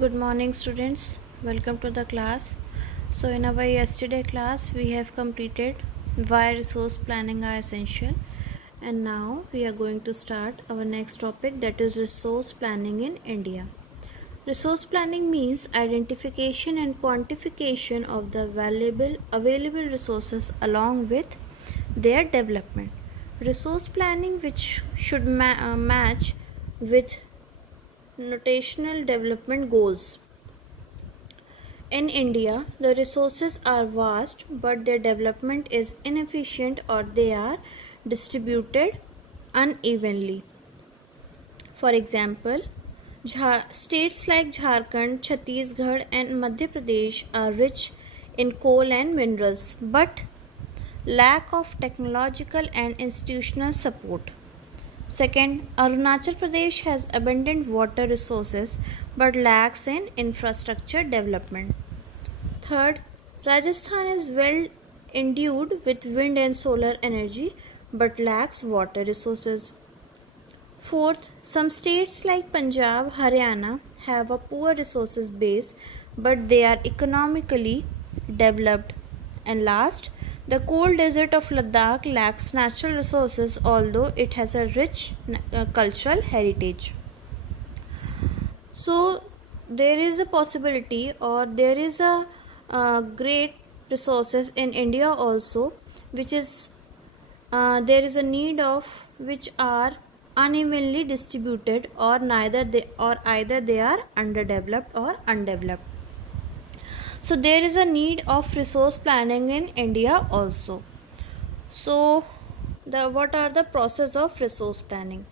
Good morning students, welcome to the class. So in our yesterday class we have completed why resource planning are essential, and now we are going to start our next topic, that is resource planning in India. Resource planning means identification and quantification of the available resources along with their development. Resource planning which should match with national development goals. In India, the resources are vast, but their development is inefficient or they are distributed unevenly. For example, states like Jharkhand, Chhattisgarh, and Madhya Pradesh are rich in coal and minerals, but lack of technological and institutional support. Second, Arunachal Pradesh has abundant water resources but lacks in infrastructure development. Third, Rajasthan is well endowed with wind and solar energy but lacks water resources. Fourth, some states like Punjab, Haryana have a poor resources base but they are economically developed. And last, the cold desert of Ladakh lacks natural resources although it has a rich cultural heritage. So there is a possibility, or there is a great resources in India also, which is there is a need of which are unevenly distributed, or either they are underdeveloped or undeveloped. So there is a need of resource planning in India also. So what are the process of resource planning?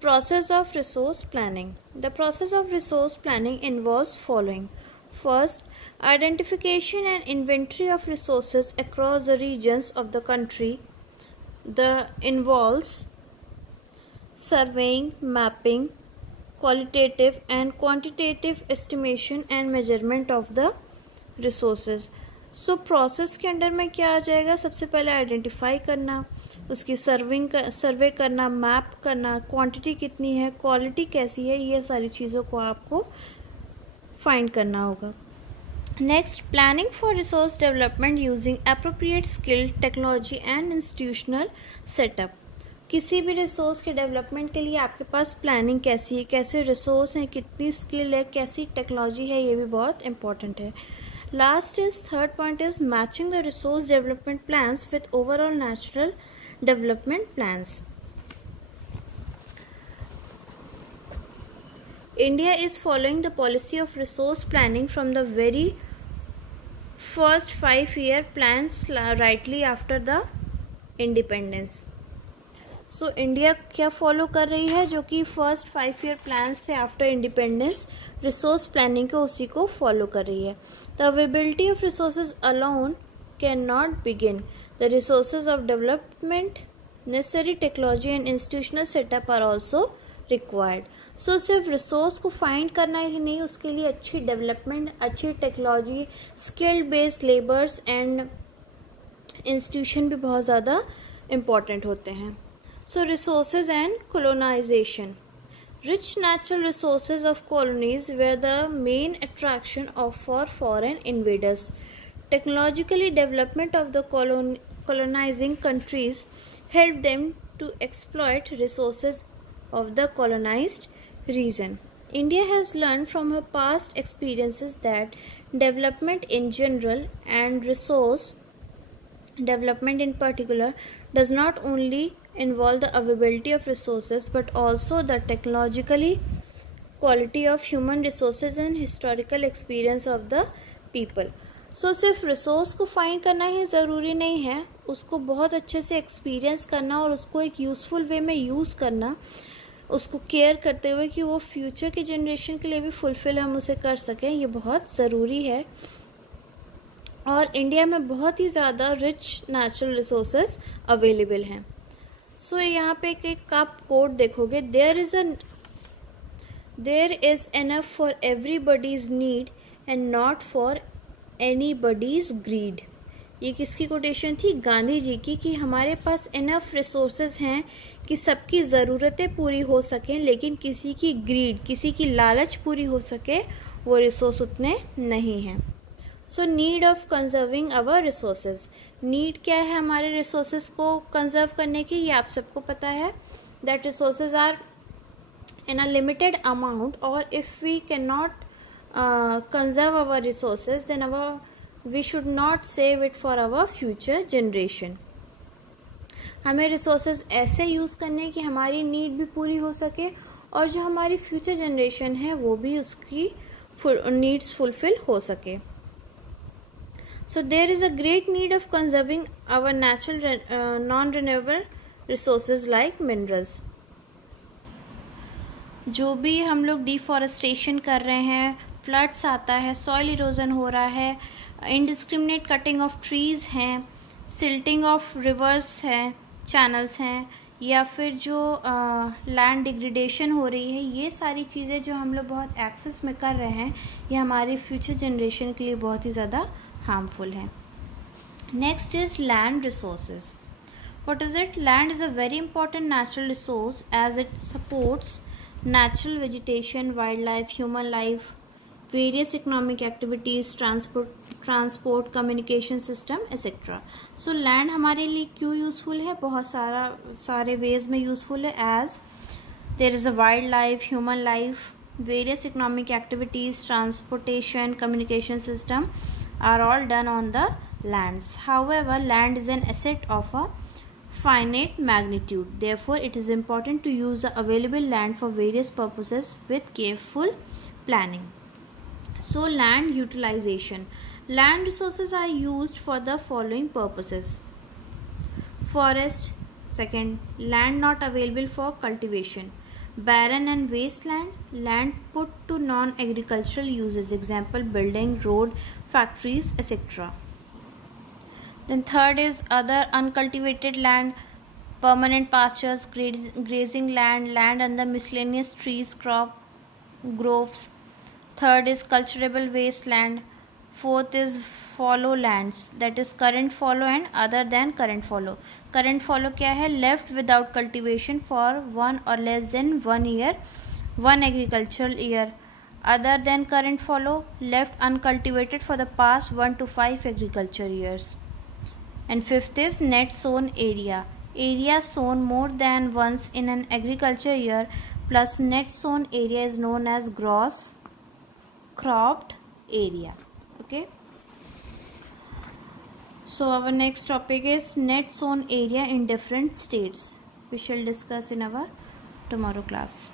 Process of resource planning. The process of resource planning involves following. First, identification and inventory of resources across the regions of the country. Involves surveying, mapping, qualitative and quantitative estimation and measurement of the resources. So process के under में क्या आ जाएगा? सबसे पहले identify करना, उसकी सर्वे करना, map करना, क्वांटिटी कितनी है, क्वालिटी कैसी है, ये सारी चीज़ों को आपको फाइंड करना होगा. Next, planning for resource development using appropriate skill, technology and institutional setup. किसी भी रिसोर्स के डेवलपमेंट के लिए आपके पास प्लानिंग कैसी है, कैसे रिसोर्स हैं, कितनी स्किल है, कैसी टेक्नोलॉजी है, ये भी बहुत इंपॉर्टेंट है. Last is third point is matching the resource development plans with overall natural development plans. India is following the policy of resource planning from the very first 5-year plans rightly after the independence. So India क्या follow कर रही है? जो कि first 5-year plans थे after independence, resource planning को उसी को फॉलो कर रही है. The availability of resources alone cannot begin. The resources of development, necessary technology and institutional setup are also required. So सिर्फ रिसोर्स को फाइंड करना ही नहीं, उसके लिए अच्छी डेवलपमेंट, अच्छी technology, skilled based labours and institution भी बहुत ज़्यादा इम्पॉर्टेंट होते हैं. So resources and colonization. Rich natural resources of colonies were the main attraction for foreign invaders. Technologically development of the colonizing countries helped them to exploit resources of the colonized region. India has learned from her past experiences that development in general and resource development in particular does not only involve the availability of resources but also the technologically quality of human resources and historical experience of the people. So सिर्फ resource को find करना ही ज़रूरी नहीं है, उसको बहुत अच्छे से एक्सपीरियंस करना और उसको एक यूज़फुल वे में यूज़ करना, उसको केयर करते हुए कि वो फ्यूचर की जनरेशन के लिए भी फुलफिल हम उसे कर सकें, ये बहुत ज़रूरी है. और इंडिया में बहुत ही ज़्यादा रिच नेचुरल रिसोर्सेज अवेलेबल हैं. सो यहाँ पे एक आप कोड देखोगे, there is enough for everybody's need and not for anybody's greed. ये किसकी कोटेशन थी? गांधी जी की, कि हमारे पास इनफ रिसोर्सेज हैं कि सबकी ज़रूरतें पूरी हो सकें, लेकिन किसी की ग्रीड, किसी की लालच पूरी हो सके वो रिसोर्स उतने नहीं हैं. So need of conserving our resources. Need क्या है हमारे रिसोर्सेज को कंजर्व करने की, ये आप सबको पता है. That resources are in a limited amount, or if we cannot conserve our resources, then we should not save it for our future generation. हमें resources ऐसे use करने कि हमारी need भी पूरी हो सके और जो हमारी future generation है वो भी उसकी needs fulfill हो सके. So there is a great need of conserving our natural non-renewable resources like minerals. जो भी हम लोग डिफॉरेस्टेशन कर रहे हैं, फ्लड्स आता है, सॉइल इरोजन हो रहा है, इंडिस्क्रिमिनेट कटिंग ऑफ ट्रीज़ हैं, सिल्टिंग ऑफ रिवर्स हैं, चैनल्स हैं, या फिर जो लैंड डिग्रेडेशन हो रही है, ये सारी चीज़ें जो हम लोग बहुत एक्सेस में कर रहे हैं, ये हमारी फ्यूचर जनरेशन के लिए बहुत ही ज़्यादा हार्मफुल है. Next is land resources. What is it? Land is a very important natural resource as it supports natural vegetation, wildlife, human life, various economic activities, transport, communication system, etc. So land हमारे लिए क्यों useful है? बहुत सारे ways में useful है. as there is a wildlife, human life, various economic activities, transportation, communication system are all done on the lands. However, land is an asset of a finite magnitude. Therefore, it is important to use the available land for various purposes with careful planning. So, land utilization. Land resources are used for the following purposes. Forest. Second, land not available for cultivation. Barren and wasteland, land put to non-agricultural uses. Example, building, road, factories, etc. Then third is other uncultivated land, permanent pastures, grazing land, land under miscellaneous trees, groves. Third is cultivable wasteland. Fourth is fallow lands, that is current fallow and other than current fallow. Current fallow क्या है? Left without cultivation for 1 or less than 1 year, 1 agricultural year. Other than current fallow, left uncultivated for the past 1 to 5 agriculture years. And fifth is net sown area. Area sown more than once in an agriculture year plus net sown area is known as gross cropped area. Okay. So our next topic is net sown area in different states. We shall discuss in our tomorrow class.